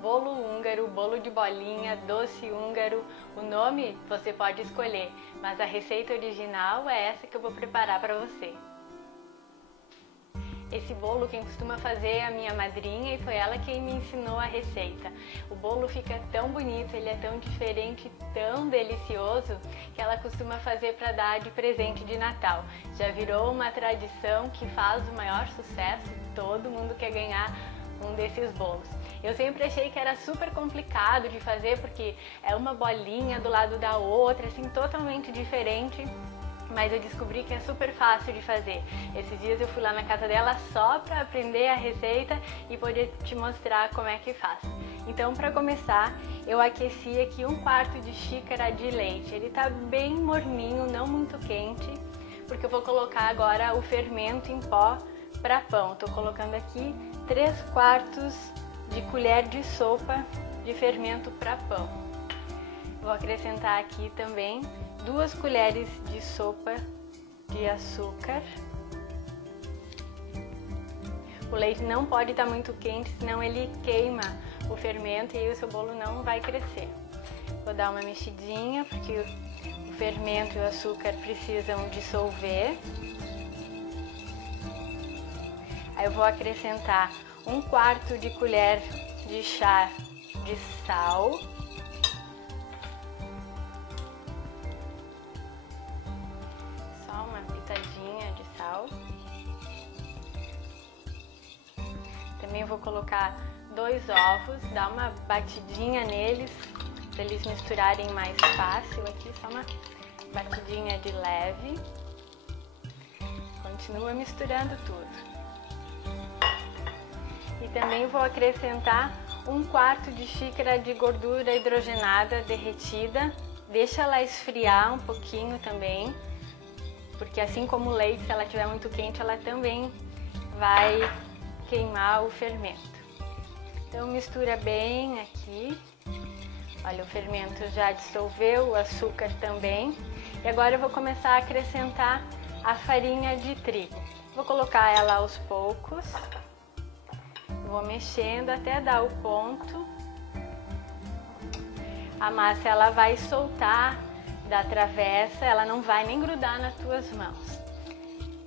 bolo húngaro, bolo de bolinha, doce húngaro, o nome você pode escolher, mas a receita original é essa que eu vou preparar para você. Esse bolo quem costuma fazer é a minha madrinha e foi ela quem me ensinou a receita. O bolo fica tão bonito, ele é tão diferente, tão delicioso, que ela costuma fazer para dar de presente de Natal. Já virou uma tradição que faz o maior sucesso, todo mundo quer ganhar um desses bolos. Eu sempre achei que era super complicado de fazer porque é uma bolinha do lado da outra, assim, totalmente diferente. Mas eu descobri que é super fácil de fazer. Esses dias eu fui lá na casa dela só para aprender a receita e poder te mostrar como é que faz. Então, para começar, eu aqueci aqui 1/4 de xícara de leite. Ele tá bem morninho, não muito quente, porque eu vou colocar agora o fermento em pó para pão. Tô colocando aqui 3/4 de colher de sopa de fermento para pão. Vou acrescentar aqui também 2 colheres de sopa de açúcar. O leite não pode estar muito quente, senão ele queima o fermento e aí o seu bolo não vai crescer. Vou dar uma mexidinha, porque o fermento e o açúcar precisam dissolver. Aí eu vou acrescentar 1/4 de colher de chá de sal. De sal. Também vou colocar 2 ovos, dar uma batidinha neles para eles misturarem mais fácil. Aqui só uma batidinha de leve. Continua misturando tudo. E também vou acrescentar 1/4 de xícara de gordura hidrogenada derretida. Deixa ela esfriar um pouquinho também, porque assim como o leite, se ela estiver muito quente, ela também vai queimar o fermento. Então mistura bem aqui. Olha, o fermento já dissolveu, o açúcar também. E agora eu vou começar a acrescentar a farinha de trigo. Vou colocar ela aos poucos. Vou mexendo até dar o ponto. A massa ela vai soltar da travessa, ela não vai nem grudar nas tuas mãos.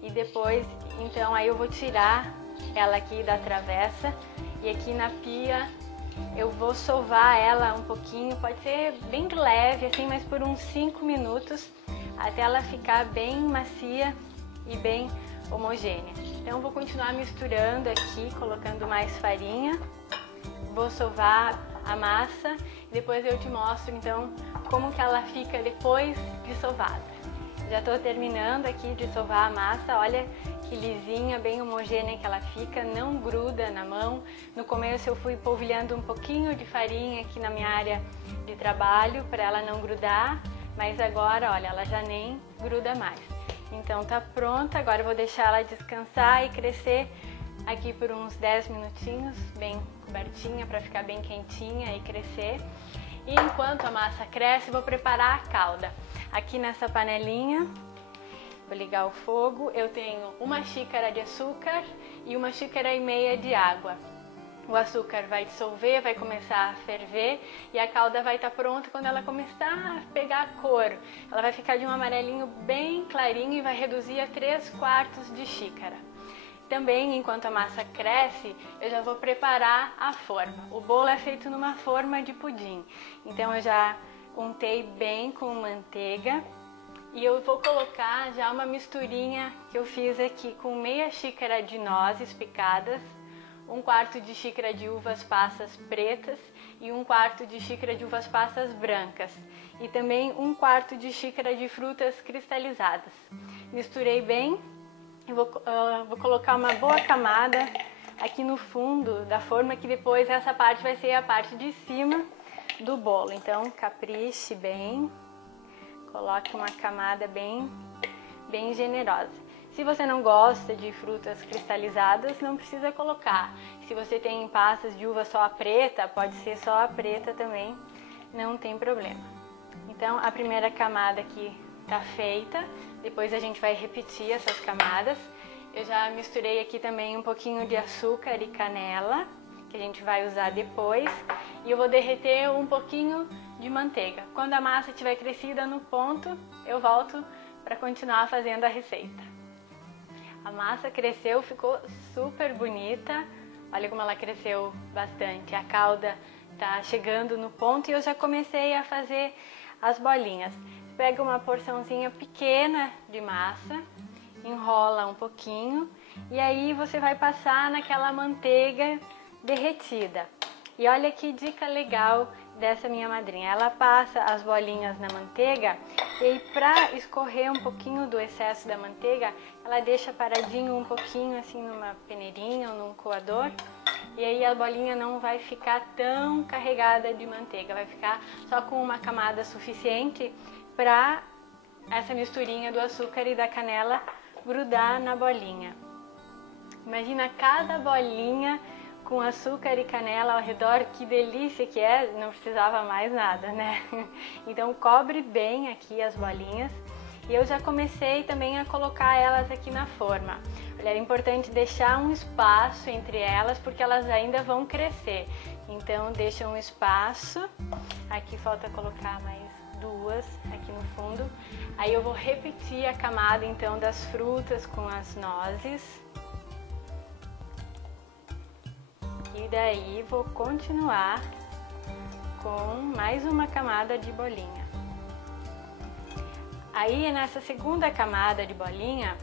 E depois, então, aí eu vou tirar ela aqui da travessa e aqui na pia eu vou sovar ela um pouquinho, pode ser bem leve assim, mas por uns 5 minutos, até ela ficar bem macia e bem homogênea. Então eu vou continuar misturando aqui, colocando mais farinha, vou sovar a massa e depois eu te mostro então como que ela fica depois de sovada. Já estou terminando aqui de sovar a massa, olha que lisinha, bem homogênea que ela fica, não gruda na mão. No começo eu fui polvilhando um pouquinho de farinha aqui na minha área de trabalho para ela não grudar, mas agora, olha, ela já nem gruda mais. Então tá pronta, agora eu vou deixar ela descansar e crescer aqui por uns 10 minutinhos, bem cobertinha para ficar bem quentinha e crescer. E enquanto a massa cresce, vou preparar a calda. Aqui nessa panelinha, vou ligar o fogo, eu tenho 1 xícara de açúcar e 1,5 xícaras de água. O açúcar vai dissolver, vai começar a ferver e a calda vai estar pronta quando ela começar a pegar a cor. Ela vai ficar de um amarelinho bem clarinho e vai reduzir a 3/4 de xícara. Também, enquanto a massa cresce, eu já vou preparar a forma. O bolo é feito numa forma de pudim, então eu já untei bem com manteiga e eu vou colocar já uma misturinha que eu fiz aqui com meia xícara de nozes picadas, 1/4 de xícara de uvas passas pretas e 1/4 de xícara de uvas passas brancas e também 1/4 de xícara de frutas cristalizadas. Misturei bem. Eu vou colocar uma boa camada aqui no fundo da forma, que depois essa parte vai ser a parte de cima do bolo. Então capriche bem, coloque uma camada bem generosa. Se você não gosta de frutas cristalizadas, não precisa colocar. Se você tem passas de uva só a preta, pode ser só a preta também, não tem problema. Então a primeira camada aqui tá feita, depois a gente vai repetir essas camadas. Eu já misturei aqui também um pouquinho de açúcar e canela, que a gente vai usar depois, e eu vou derreter um pouquinho de manteiga. Quando a massa estiver crescida no ponto, eu volto para continuar fazendo a receita. A massa cresceu, ficou super bonita. Olha como ela cresceu bastante. A calda tá chegando no ponto e eu já comecei a fazer as bolinhas. Pega uma porçãozinha pequena de massa, enrola um pouquinho e aí você vai passar naquela manteiga derretida. E olha que dica legal dessa minha madrinha. Ela passa as bolinhas na manteiga e aí, para escorrer um pouquinho do excesso da manteiga, ela deixa paradinho um pouquinho assim numa peneirinha ou num coador. E aí a bolinha não vai ficar tão carregada de manteiga, vai ficar só com uma camada suficiente para essa misturinha do açúcar e da canela grudar na bolinha. Imagina cada bolinha com açúcar e canela ao redor, que delícia que é, não precisava mais nada, né? Então cobre bem aqui as bolinhas e eu já comecei também a colocar elas aqui na forma. Olha, é importante deixar um espaço entre elas porque elas ainda vão crescer. Então deixa um espaço, aqui falta colocar mais duas aqui no fundo. Aí eu vou repetir a camada então das frutas com as nozes. E daí vou continuar com mais uma camada de bolinha. Aí nessa segunda camada de bolinha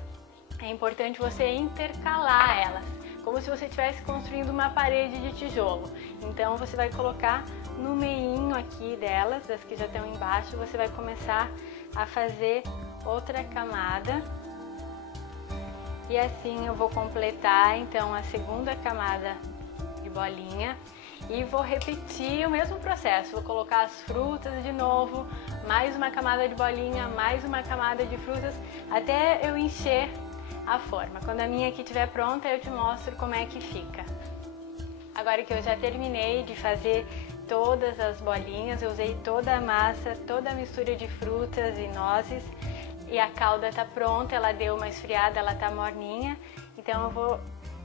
é importante você intercalar elas, como se você estivesse construindo uma parede de tijolo. Então você vai colocar no meinho aqui delas, das que já estão embaixo, você vai começar a fazer outra camada. E assim eu vou completar então a segunda camada de bolinha e vou repetir o mesmo processo. Vou colocar as frutas de novo, mais uma camada de bolinha, mais uma camada de frutas, até eu encher a forma. Quando a minha aqui estiver pronta, eu te mostro como é que fica. Agora que eu já terminei de fazer todas as bolinhas, eu usei toda a massa, toda a mistura de frutas e nozes, e a calda tá pronta, ela deu uma esfriada, ela tá morninha, então eu vou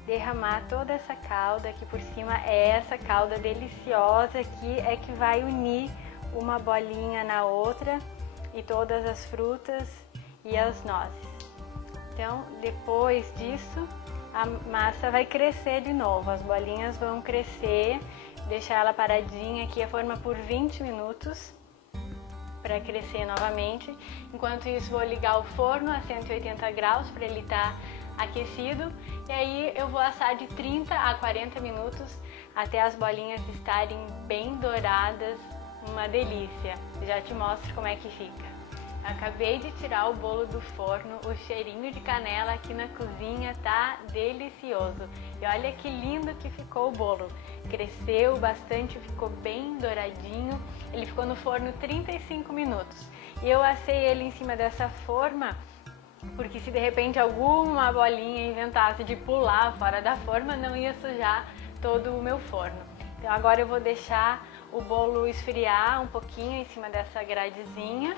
derramar toda essa calda aqui por cima. É essa calda deliciosa aqui é que vai unir uma bolinha na outra, e todas as frutas e as nozes. Então depois disso a massa vai crescer de novo, as bolinhas vão crescer, deixar ela paradinha aqui a forma por 20 minutos para crescer novamente. Enquanto isso vou ligar o forno a 180 graus para ele estar aquecido, e aí eu vou assar de 30 a 40 minutos até as bolinhas estarem bem douradas, uma delícia. Já te mostro como é que fica. Acabei de tirar o bolo do forno, o cheirinho de canela aqui na cozinha tá delicioso. E olha que lindo que ficou o bolo. Cresceu bastante, ficou bem douradinho. Ele ficou no forno 35 minutos. E eu assei ele em cima dessa forma porque se de repente alguma bolinha inventasse de pular fora da forma, não ia sujar todo o meu forno. Então agora eu vou deixar o bolo esfriar um pouquinho em cima dessa gradezinha.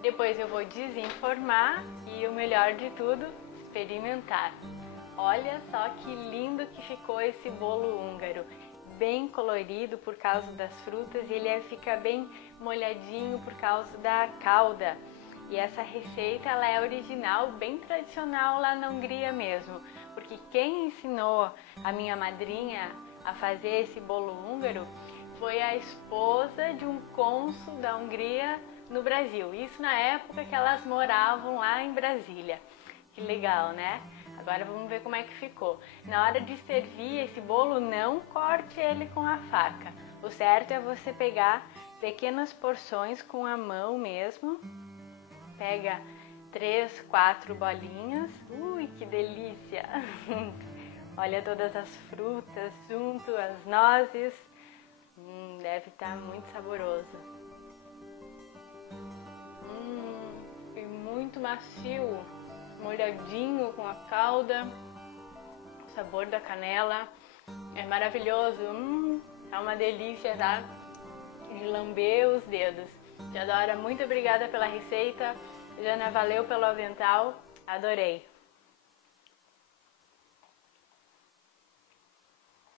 Depois eu vou desenformar e o melhor de tudo, experimentar. Olha só que lindo que ficou esse bolo húngaro. Bem colorido por causa das frutas e ele fica bem molhadinho por causa da calda. E essa receita ela é original, bem tradicional lá na Hungria mesmo, porque quem ensinou a minha madrinha a fazer esse bolo húngaro foi a esposa de um cônsul da Hungria no Brasil. Isso na época que elas moravam lá em Brasília. Que legal, né? Agora vamos ver como é que ficou. Na hora de servir esse bolo, não corte ele com a faca. O certo é você pegar pequenas porções com a mão mesmo. Pega 3, 4 bolinhas. Ui, que delícia! Olha todas as frutas junto, as nozes. Deve estar muito saboroso. E muito macio, molhadinho com a calda. O sabor da canela é maravilhoso. É uma delícia, tá? De lamber os dedos. Teodora, muito obrigada pela receita. Jana, valeu pelo avental. Adorei.